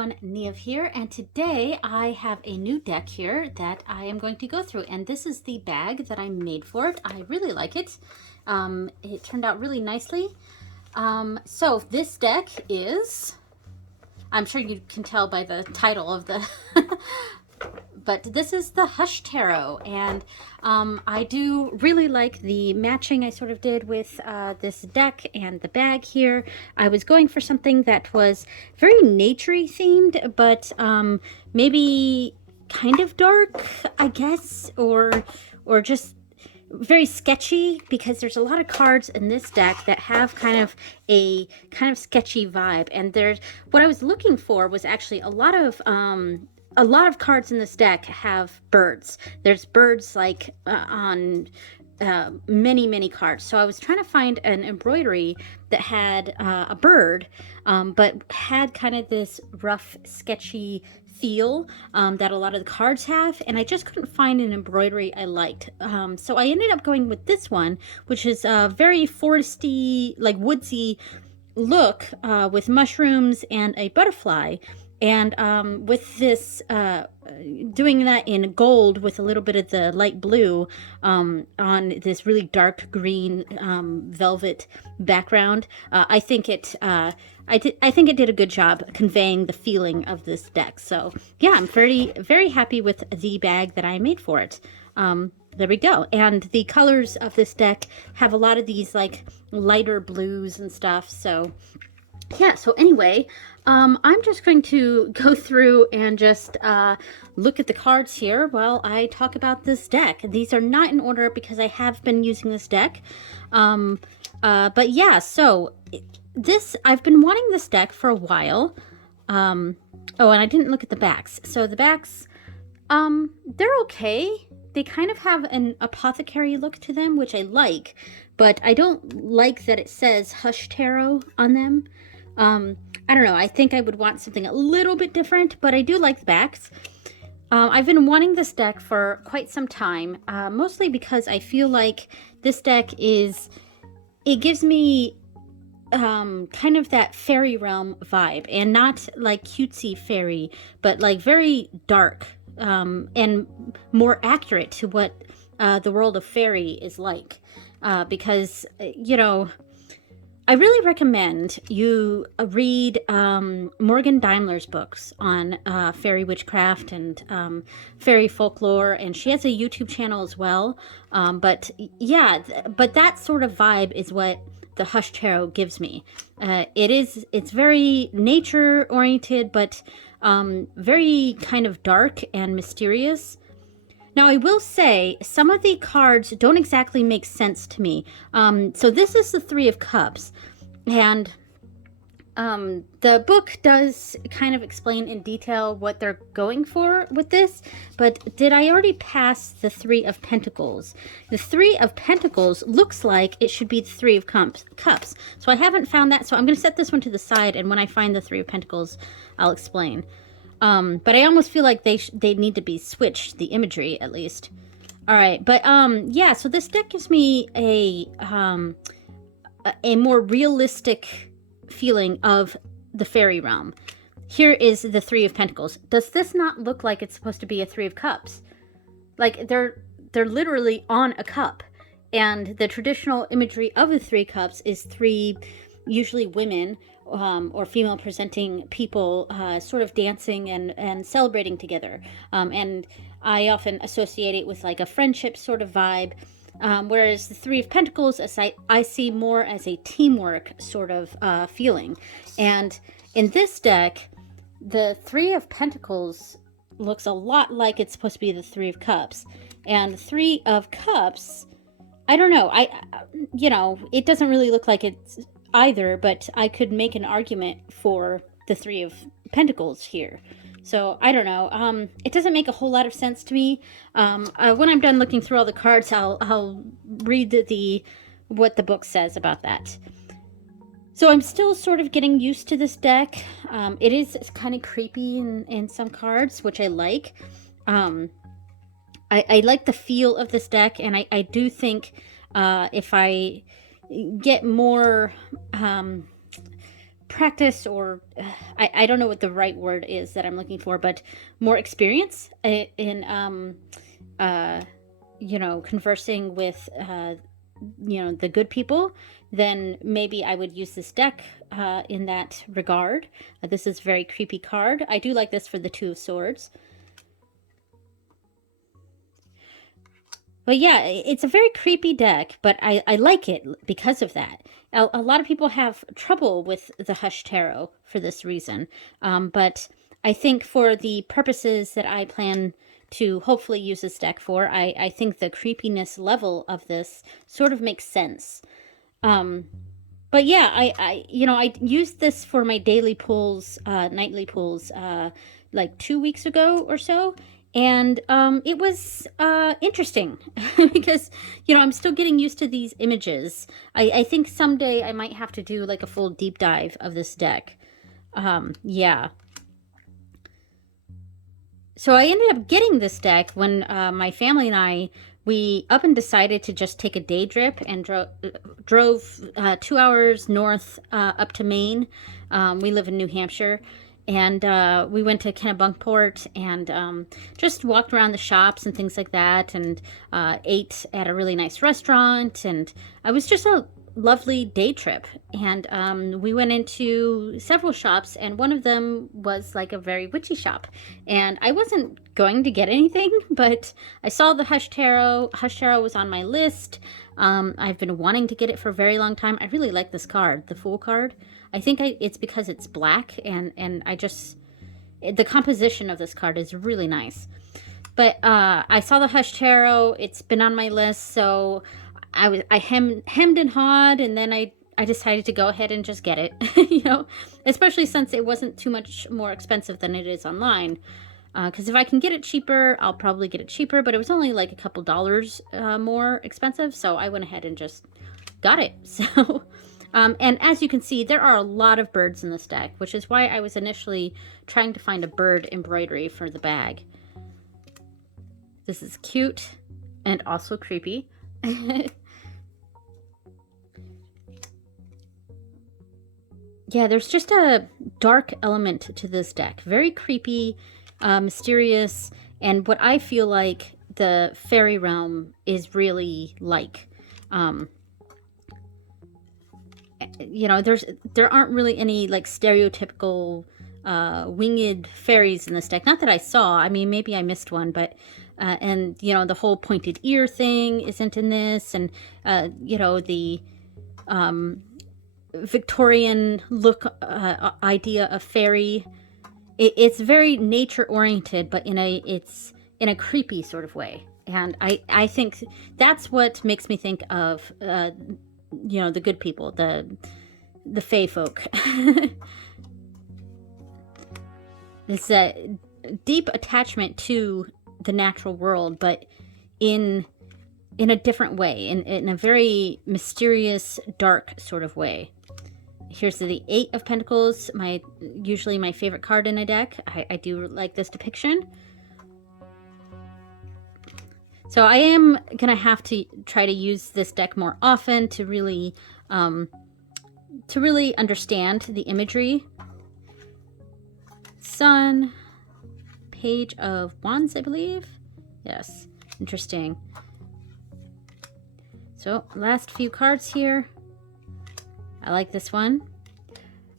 everyone, Niev here, and today I have a new deck here that I am going to go through, and this is the bag that I made for it. I really like it. It turned out really nicely. So this deck is, I'm sure you can tell by the title of the but this is the Hush Tarot, and I do really like the matching I sort of did with this deck and the bag here. I was going for something that was very naturey themed, but maybe kind of dark, I guess, or just very sketchy, because there's a lot of cards in this deck that have kind of sketchy vibe. And there's, what I was looking for was actually a lot of cards in this deck have birds. There's birds like on many cards. So I was trying to find an embroidery that had a bird, but had kind of this rough, sketchy feel that a lot of the cards have, and I just couldn't find an embroidery I liked. So I ended up going with this one, which is a very foresty, like woodsy look, with mushrooms and a butterfly. And with this, doing that in gold with a little bit of the light blue on this really dark green velvet background, I think it did a good job conveying the feeling of this deck. So yeah, I'm very happy with the bag that I made for it. There we go. And the colors of this deck have a lot of these like lighter blues and stuff. So yeah, so anyway, I'm just going to go through and just look at the cards here while I talk about this deck. These are not in order because I have been using this deck. But yeah, so I've been wanting this deck for a while. Oh, and I didn't look at the backs. So the backs, they're okay. They kind of have an apothecary look to them, which I like, but I don't like that it says Hush Tarot on them. I don't know. I think I would want something a little bit different, but I do like the backs. I've been wanting this deck for quite some time, mostly because I feel like this deck it gives me kind of that fairy realm vibe, and not like cutesy fairy, but like very dark, and more accurate to what the world of fairy is like. Because, you know, I really recommend you read Morgan Daimler's books on fairy witchcraft and fairy folklore, and she has a YouTube channel as well. But yeah, but that sort of vibe is what the Hush Tarot gives me. It's very nature oriented, but very kind of dark and mysterious. Now, I will say, some of the cards don't exactly make sense to me. So this is the Three of Cups, and the book does kind of explain in detail what they're going for with this, but did I already pass the Three of Pentacles? The Three of Pentacles looks like it should be the Three of Cups. So I haven't found that, so I'm going to set this one to the side, and when I find the Three of Pentacles, I'll explain. But I almost feel like they need to be switched, the imagery at least. All right, but yeah, so this deck gives me a more realistic feeling of the fairy realm. Here is the Three of Pentacles. Does this not look like it's supposed to be a Three of Cups? Like they're literally on a cup, and the traditional imagery of the Three Cups is three, usually women, or female presenting people, sort of dancing and celebrating together. And I often associate it with like a friendship sort of vibe. Whereas the Three of Pentacles, I see more as a teamwork sort of feeling. And in this deck, the Three of Pentacles looks a lot like it's supposed to be the Three of Cups. And the Three of Cups, I don't know. You know, it doesn't really look like it's either, but I could make an argument for the Three of Pentacles here. So I don't know. It doesn't make a whole lot of sense to me. When I'm done looking through all the cards, I'll read what the book says about that. So I'm still sort of getting used to this deck. It is kind of creepy in some cards, which I like. I like the feel of this deck, and I do think if I get more practice, or I don't know what the right word is that I'm looking for, but more experience in you know, conversing with you know, the good people, then maybe I would use this deck in that regard. This is a very creepy card. I do like this for the Two of Swords. But yeah, it's a very creepy deck, but I like it because of that. A lot of people have trouble with the Hush Tarot for this reason. But I think for the purposes that I plan to hopefully use this deck for, I think the creepiness level of this sort of makes sense. But yeah, I you know, I used this for my daily pulls, nightly pulls, like 2 weeks ago or so. And it was interesting because, you know, I'm still getting used to these images. I think someday I might have to do like a full deep dive of this deck. Yeah. So I ended up getting this deck when my family and I, we up and decided to just take a day trip and drove 2 hours north up to Maine. We live in New Hampshire. And we went to Kennebunkport and just walked around the shops and things like that, and ate at a really nice restaurant. And it was just a lovely day trip. And we went into several shops, and one of them was like a very witchy shop. And I wasn't going to get anything, but I saw the Hush Tarot. Hush Tarot was on my list. I've been wanting to get it for a very long time. I really like this card, the Fool card. I think it's because it's black, and I just, the composition of this card is really nice. But I saw the Hush Tarot. It's been on my list, so I hemmed and hawed, and then I decided to go ahead and just get it. You know, especially since it wasn't too much more expensive than it is online. Because if I can get it cheaper, I'll probably get it cheaper. But it was only like a couple dollars more expensive, so I went ahead and just got it. So. And as you can see, there are a lot of birds in this deck, which is why I was initially trying to find a bird embroidery for the bag. This is cute and also creepy. Yeah, there's just a dark element to this deck. Very creepy, mysterious, and what I feel like the fairy realm is really like. You know, there aren't really any like stereotypical winged fairies in this deck. Not that I saw. I mean, maybe I missed one, but and you know, the whole pointed ear thing isn't in this, and you know, the Victorian look idea of fairy. It's very nature oriented, but it's in a creepy sort of way. And I think that's what makes me think of you know, the good people, the fae folk. It's a deep attachment to the natural world, but in a different way, in a very mysterious, dark sort of way. Here's the Eight of Pentacles, usually my favorite card in a deck. I do like this depiction. So I am going to have to try to use this deck more often to really understand the imagery. Sun, Page of Wands, I believe. Yes, interesting. So last few cards here. I like this one.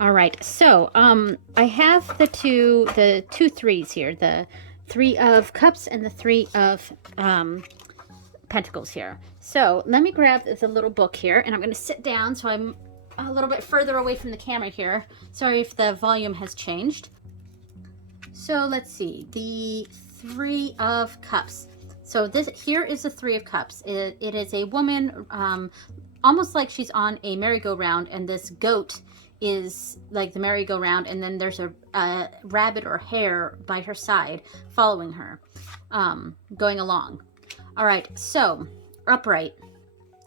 All right, so I have the two threes here, the Three of Cups and the Three of Pentacles here. So let me grab the little book here, and I'm going to sit down so I'm a little bit further away from the camera here. Sorry if the volume has changed. So let's see, the Three of Cups. So this here is the Three of Cups. It is a woman, almost like she's on a merry-go-round, and this goat is like the merry-go-round, and then there's a rabbit or hare by her side following her, going along. All right, so upright,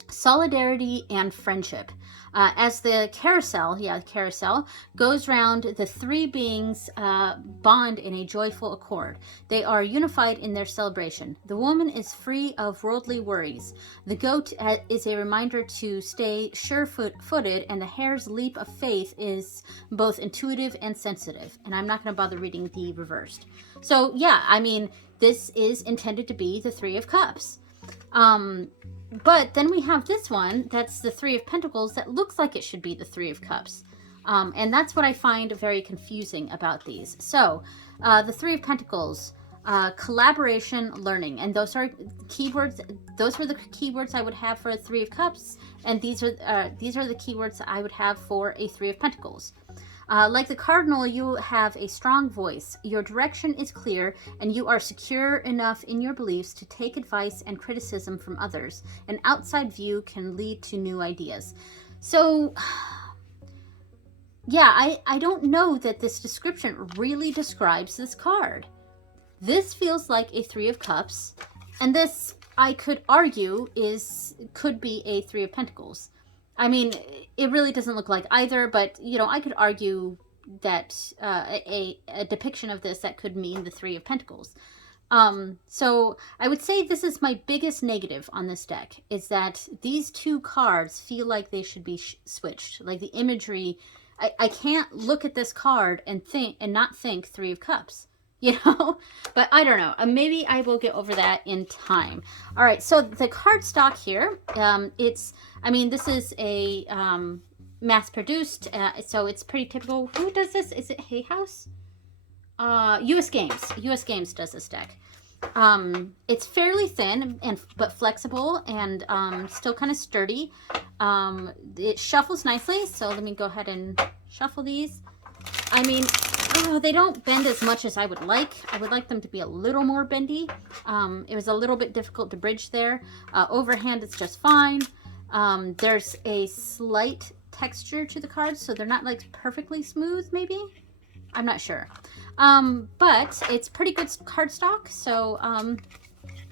solidarity and friendship. As the carousel, goes round, the three beings bond in a joyful accord. They are unified in their celebration. The woman is free of worldly worries. The goat is a reminder to stay sure-footed, and the hare's leap of faith is both intuitive and sensitive. And I'm not going to bother reading the reversed. So yeah, I mean, this is intended to be the Three of Cups. But then we have this one that's the Three of Pentacles that looks like it should be the Three of Cups. And that's what I find very confusing about these. So the Three of Pentacles, collaboration, learning, and those are keywords. Those were the keywords I would have for a Three of Cups, and these are the keywords I would have for a Three of Pentacles. Like the cardinal, you have a strong voice. Your direction is clear, and you are secure enough in your beliefs to take advice and criticism from others. An outside view can lead to new ideas. So, yeah, I don't know that this description really describes this card. This feels like a Three of Cups, and this, I could argue, could be a Three of Pentacles. I mean, it really doesn't look like either, but, you know, I could argue that a depiction of this that could mean the Three of Pentacles. So I would say this is my biggest negative on this deck, is that these two cards feel like they should be switched. Like the imagery, I can't look at this card and not think Three of Cups. You know, but I don't know. Maybe I will get over that in time. All right, so the card stock here, I mean, this is a mass-produced, so it's pretty typical. Who does this? Is it Hay House? US Games. US Games does this deck. It's fairly thin but flexible and still kind of sturdy. It shuffles nicely, so let me go ahead and shuffle these. I mean, they don't bend as much as I would like. I would like them to be a little more bendy. It was a little bit difficult to bridge there. Overhand, it's just fine. There's a slight texture to the cards, so they're not like perfectly smooth, maybe? I'm not sure. But it's pretty good cardstock, so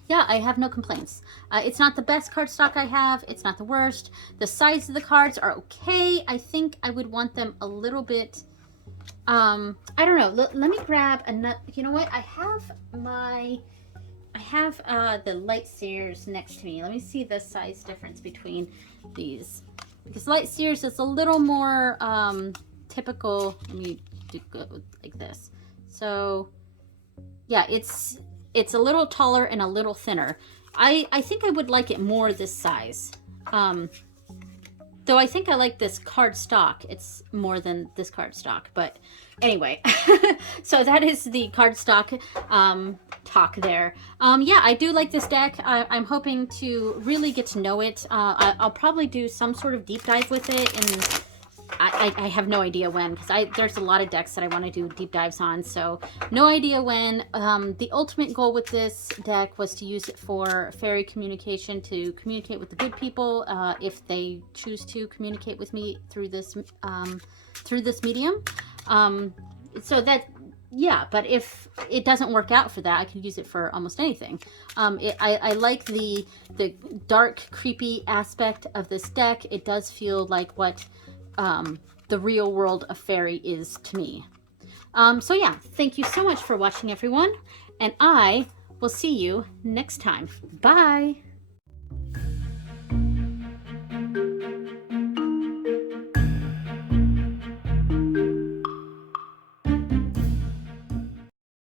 yeah, I have no complaints. It's not the best cardstock I have. It's not the worst. The size of the cards are okay. I think I would want them a little bit... I don't know. Let me grab another. You know what? I have the Light Sears next to me. Let me see the size difference between these, because Light Sears is a little more typical. Let me do go like this. So yeah, it's a little taller and a little thinner. I think I would like it more this size. Though I think I like this card stock. It's more than this card stock. But anyway, so that is the card stock talk there. Yeah, I do like this deck. I'm hoping to really get to know it. I'll probably do some sort of deep dive with it, and I have no idea when, because there's a lot of decks that I want to do deep dives on, so no idea when. The ultimate goal with this deck was to use it for fairy communication, to communicate with the good people if they choose to communicate with me through this medium. So that, yeah, but if it doesn't work out for that, I can use it for almost anything. I like the dark, creepy aspect of this deck. It does feel like what the real world of fairy is to me. So yeah, thank you so much for watching, everyone, and I will see you next time. Bye!